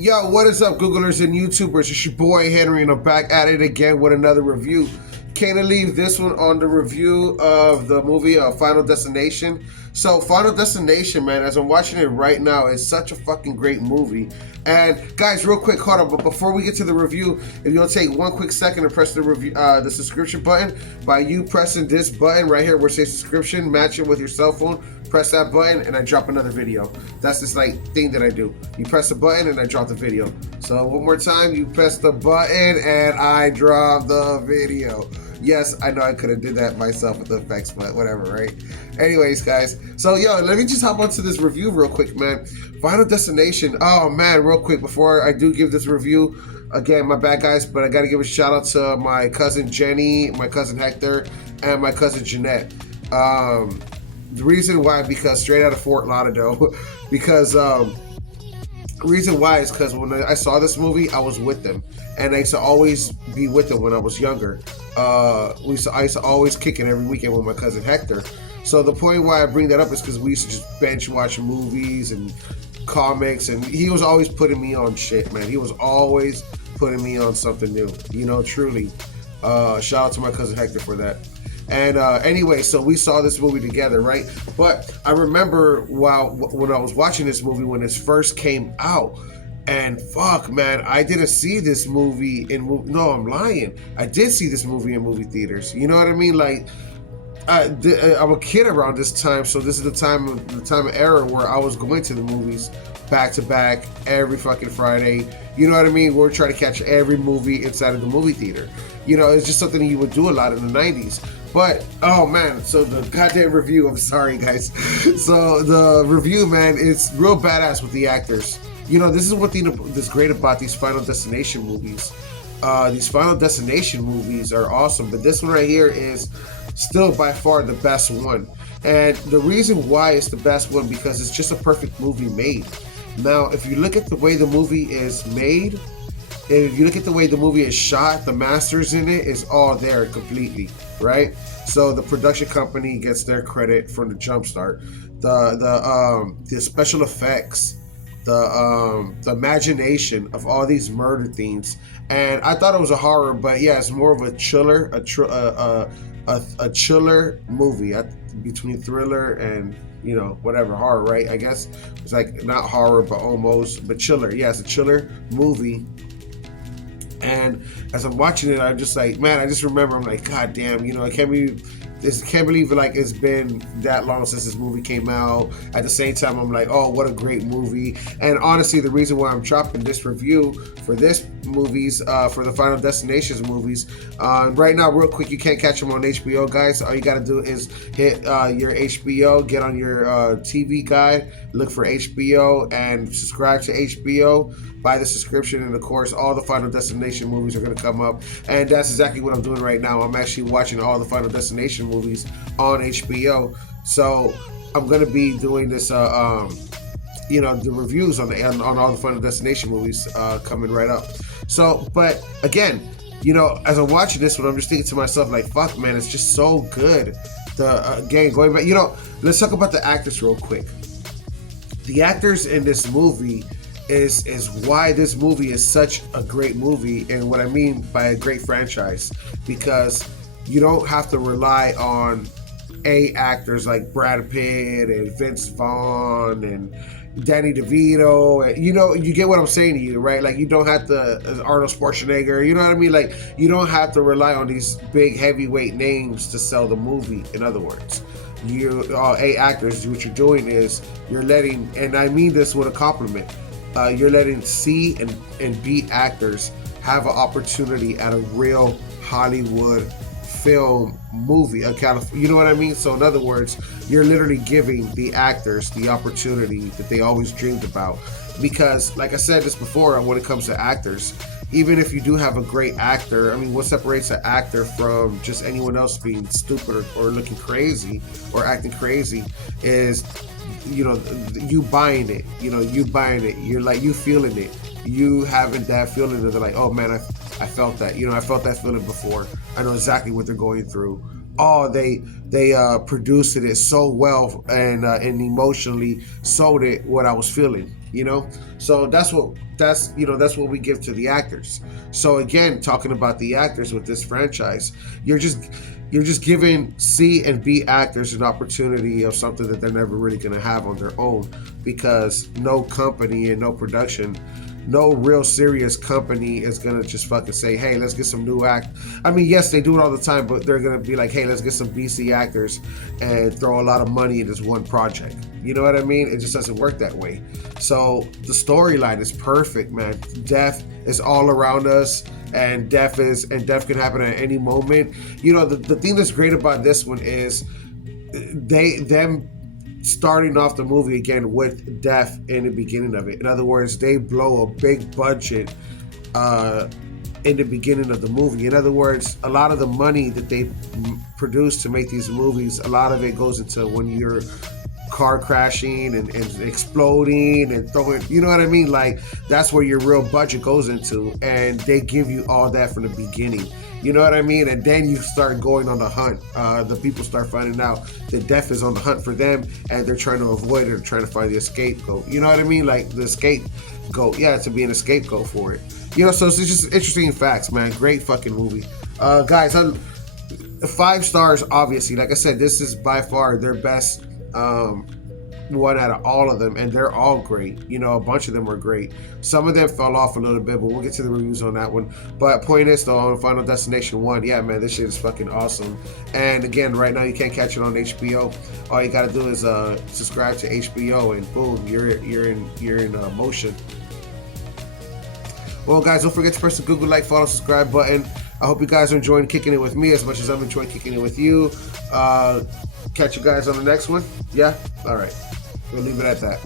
Yo, what is up, Googlers and YouTubers? It's your boy Henry, and I'm back at it again with another review. Can't leave this one on the review of the movie Final Destination. So, Final Destination, man, as I'm watching it right now, is such a fucking great movie. And guys, real quick, hold on. But before we get to the review, if you'll take one quick second to press the review, the subscription button. By you pressing this button right here where it says subscription, match it with your cell phone. Press that button and I drop another video. That's this like thing that I do. You press the button and I drop the video. So one more time, you press the button and I drop the video. Yes, I know I could have did that myself with the effects, but whatever, right? Anyways, guys. So yo, let me just hop onto this review real quick, man. Final Destination. Oh man, real quick before I do give this review. Again, my bad guys, but I gotta give a shout out to my cousin Jenny, my cousin Hector, and my cousin Jeanette. The reason why, because straight out of Fort Lauderdale, because reason why is because when I saw this movie, I was with them, and I used to always be with them when I was younger. I used to always kick it every weekend with my cousin Hector. So the point why I bring that up is because we used to just bench watch movies and comics, and he was always putting me on shit, man. He was always putting me on something new, you know, truly. Shout out to my cousin Hector for that. And anyway, so we saw this movie together, right? But I remember when I was watching this movie when it first came out, and fuck, man, I didn't see this movie no, I'm lying. I did see this movie in movie theaters. You know what I mean? Like, I'm a kid around this time, so this is the time of era where I was going to the movies back to back every fucking Friday. You know what I mean? We're trying to catch every movie inside of the movie theater. You know, it's just something you would do a lot in the 90s. But, oh man, so the goddamn review, I'm sorry guys. So the review, man, is real badass with the actors. You know, this is what that's great about these Final Destination movies. These Final Destination movies are awesome, but this one right here is still by far the best one. And the reason why it's the best one, because it's just a perfect movie made. Now, if you look at the way the movie is made, and if you look at the way the movie is shot, the masters in it is all there completely, right? So the production company gets their credit from the jump start. The special effects, the imagination of all these murder themes. And I thought it was a horror, but yeah, it's more of a chiller, a chiller movie between thriller and, you know, whatever, horror, right? I guess it's like not horror, but almost, but chiller. Yeah, it's a chiller movie. And as I'm watching it, I'm just like, man, I just remember, I'm like, God damn, you know, I can't believe like it's been that long since this movie came out. At the same time, I'm like, oh, what a great movie. And honestly, the reason why I'm dropping this review for this movies, for the Final Destinations movies, right now, real quick, you can't catch them on HBO, guys. All you gotta do is hit your HBO, get on your TV guide, look for HBO, and subscribe to HBO. Buy the subscription, and of course all the Final Destination movies are going to come up, and that's exactly what I'm doing right now. I'm actually watching all the Final Destination movies on HBO, so I'm going to be doing this you know, the reviews on all the Final Destination movies coming right up. So, but again, you know, as I'm watching this one, I'm just thinking to myself, like, fuck, man, it's just so good. Again, going back, you know, let's talk about the actors real quick. The actors in this movie is why this movie is such a great movie, and what I mean by a great franchise, because you don't have to rely on actors like Brad Pitt and Vince Vaughn and Danny DeVito, and you know, you get what I'm saying to you, right? Like, you don't have to Arnold Schwarzenegger, you know what I mean? Like, you don't have to rely on these big heavyweight names to sell the movie. In other words, you actors, what you're doing is you're letting, and I mean this with a compliment, you're letting C and B actors have an opportunity at a real Hollywood film movie, you know what I mean? So in other words, you're literally giving the actors the opportunity that they always dreamed about. Because like I said this before, when it comes to actors, even if you do have a great actor, I mean, what separates an actor from just anyone else being stupid or looking crazy or acting crazy is, you know, you buying it. You know, you buying it. You're like, you feeling it. You having that feeling that they're like, oh man, I felt that. You know, I felt that feeling before. I know exactly what they're going through. Oh, they produced it so well and emotionally sold it what I was feeling. you know. So that's what we give to the actors. So again, talking about the actors with this franchise, you're just you're just giving C and B actors an opportunity of something that they're never really going to have on their own, because no company and no production, no real serious company is gonna just fucking say, hey, let's get some new act. I mean, yes, they do it all the time, but they're gonna be like, hey, let's get some BC actors and throw a lot of money in this one project. You know what I mean? It just doesn't work that way. So the storyline is perfect, man. Death is all around us, and death can happen at any moment. You know, the thing that's great about this one is them starting off the movie again with death in the beginning of it. In other words, they blow a big budget in the beginning of the movie. In other words, a lot of the money that they produce to make these movies, a lot of it goes into when you're car crashing and exploding and throwing, you know what I mean? Like, that's where your real budget goes into, and they give you all that from the beginning. You know what I mean? And then you start going on the hunt. The people start finding out that death is on the hunt for them, and they're trying to avoid it, or trying to find the scapegoat. You know what I mean? Like the scapegoat, yeah, to be a scapegoat for it. You know, so it's just interesting facts, man. Great fucking movie, guys. 5 stars, obviously. Like I said, this is by far their best one out of all of them, and they're all great. You know, a bunch of them were great. Some of them fell off a little bit, but we'll get to the reviews on that one. But point is, though, on Final Destination 1, yeah, man, this shit is fucking awesome. And again, right now you can't catch it on HBO. All you gotta do is subscribe to HBO, and boom, you're in motion. Well, guys, don't forget to press the Google like, follow, subscribe button. I hope you guys are enjoying kicking it with me as much as I'm enjoying kicking it with you. Catch you guys on the next one. Yeah? All right. We'll leave it at that.